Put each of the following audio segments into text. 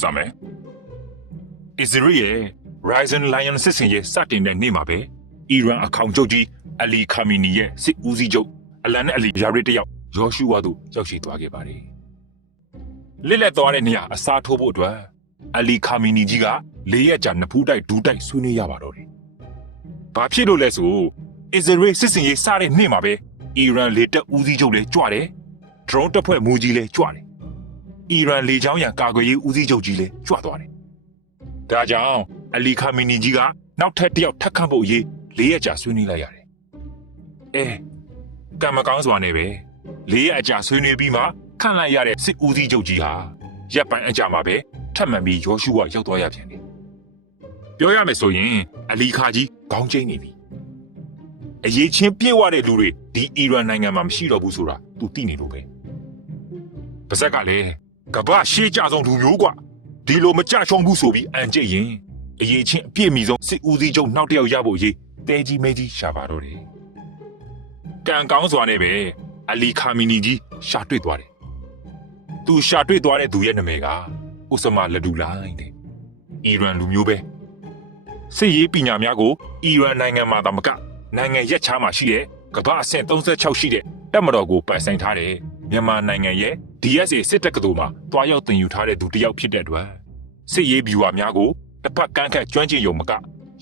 စမယ်အစ္စရေးရဲ့ Ryzen Lion စစ်စင်ရဲ့စတင်တဲ့နေ့မှာပဲအီရန်အခေါင်ချုပ်ကြီးအလီခါမီနီရဲ့စစ်ဦးစီးချုပ်အလန်နဲ့အလီယာရီတယောက်ယောရှုဝါတို့ရောက်ရှိသွားခဲ့ပါတယ်လစ်လက်သွားတဲ့နေရာအစားထိုးဖို့အတွက်အလီခါမီနီကြီးကလေးရက်ကြာနဖူးတိုက်ဒူးတိုက်ဆွေးနွေးရပါတော့တယ်ဘာဖြစ်လို့လဲဆိုအစ္စရေးစစ်စင်ရေးစတဲ့နေ့မှာပဲအီရန်လေတပ်ဦးစီးချုပ်လည်းကြွတယ် drone တပ်ဖွဲ့မူကြီးလည်းကြွတယ် အီရန်လေကြောင်းရန်ကာကွယ်ရေးဦးစီးချုပ်ကြီးလည်းကြွသွားတယ်ဒါကြောင့်အလီခါမီနီကြီးကနောက်ထပ်တစ်ယောက်ထပ်ခန့်ဖို့အရေးလေးရက်ကြာဆွေးနွေးလိုက်ရတယ်အဲကံမကောင်းစွာနဲ့ပဲလေးရက်အကြာဆွေးနွေးပြီးမှခန့်လိုက်ရတဲ့စစ်ဦးစီးချုပ်ကြီးဟာရပ်ပိုင်အကြာမှာပဲထပ်မံပြီးယောရှုဝရောက်သွားရပြန်တယ်ပြောရမယ်ဆိုရင်အလီခါကြီးခေါင်းကျိနေပြီအရေးချင်းပြေဝတဲ့လူတွေဒီအီရန်နိုင်ငံမှာမရှိတော့ဘူးဆိုတာသူသိနေလို့ပဲပါဇက်ကလည်း ကမ္ဘာရှေးကြဆုံးလူမျိုးกว่าဒီလိုမကြချုံဘူးဆိုပြီးအန်ကျိတ်ရင်အရေးချင်းအပြည့်မီဆုံးစစ်ဦးစီးချုပ်နောက်တစ်ယောက်ရဖို့အရေးတဲကြီးမဲကြီးရှာပါတော့တယ်ကံကောင်းစွာနဲ့ပဲအလီခါမီနီကြီးရှာတွေ့သွားတယ်သူရှာတွေ့သွားတဲ့သူရဲ့နာမည်ကဥစမာလဒူလိုင်းတဲ့အီရန်လူမျိုးပဲစစ်ရေးပညာများကိုအီရန်နိုင်ငံမှာသာမကနိုင်ငံရက်ခြားမှာရှိတဲ့ကမ္ဘာအဆင့်36ရှိတဲ့တပ်မတော်ကိုပိုင်ဆိုင်ထားတဲ့မြန်မာနိုင်ငံရဲ့ DSA စစ်တပ်ကတော်မှာတွားရောက်တင်ယူထားတဲ့သူတစ်ယောက်ဖြစ်တဲ့အတွက်စစ်ရေးဗျူဟာများကိုတစ်ဖက်ကန့်ခတ်ကျွမ်းကျင်ရုံမက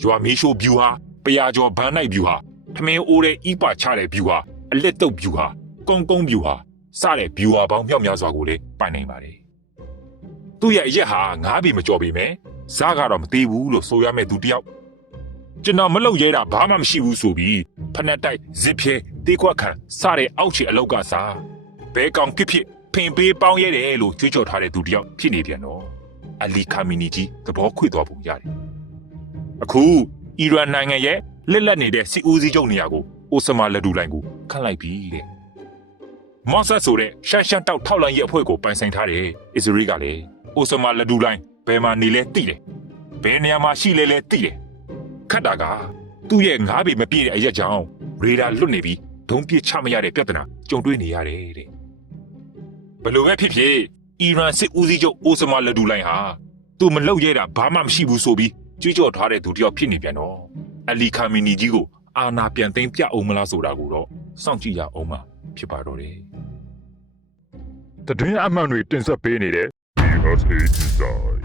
ရွာမီးရှိုးဗျူဟာပရာကျော်ဘန်းနိုင်ဗျူဟာထမင်းအိုးတဲ့ဤပါချတဲ့ဗျူဟာအလက်တုပ်ဗျူဟာကုန်းကုန်းဗျူဟာစတဲ့ဗျူဟာပေါင်းမြောက်များစွာကိုလည်းပိုင်နိုင်ပါတယ်သူ့ရဲ့အရက်ဟာငါးပြီမကြော်ပေမဲ့ဇာကတော့မသေးဘူးလို့ဆိုရမယ့်သူတစ်ယောက်ကျွန်တော်မလုပ်ရဲတာဘာမှမရှိဘူးဆိုပြီးဖနက်တိုက်ဇစ်ဖြဲတေးခွက်ခံစတဲ့အောက်ခြေအလောက်ကစားဘဲကောင်ဖြစ်ဖြစ် ဖင်ပေးပေါင်းရဲတယ်လို့ကြွေးကြော်ထားတဲ့သူတစ်ယောက်ဖြစ်နေပြန်တော့အလီကာမီနီကြီးသဘောခွေသွားပုံရတယ်အခုအီရန်နိုင်ငံရဲ့လက်လက်နေတဲ့စီဦးစီးချုပ်နေရာကိုအိုစမာလက်ဒူလိုင်ကိုခန့်လိုက်ပြီတဲ့မော့ဆတ်ဆိုတဲ့ရှန်ရှန်တောက်ထောက်လန်ရဲ့အဖွဲ့ကိုပိုင်ဆိုင်ထားတယ်အစ္စရေးကလည်းအိုစမာလက်ဒူလိုင်ဘယ်မှာနေလဲသိတယ်ဘယ်နေရာမှာရှိလဲလဲသိတယ်ခတ်တာကသူ့ရဲ့ငားပေမပြည့်တဲ့အရက်ကြောင့်ရေဒါလွတ်နေပြီးဒုံးပြစ်ချမရတဲ့ပြဿနာကြုံတွေ့နေရတယ်တဲ့ ဘလို့ပဲဖြစ်ဖြစ်အီရန်စစ်ဦးစီးချုပ်အိုစမာလက်ဒူလိုင်ဟာသူမလောက်ရဲတာဘာမှမရှိဘူးဆိုပြီးကြွေးကြော်ထားတဲ့သူတစ်ယောက်ဖြစ်နေပြန်တော့အလီခါမီနီကြီးကိုအာနာပြန်သိမ်းပြအောင်မလားဆိုတာကိုတော့စောင့်ကြည့်ရအောင်မှဖြစ်ပါတော့တယ်တည်င်းအမှန်တွေတင်ဆက်ပေးနေတဲ့ BSA Design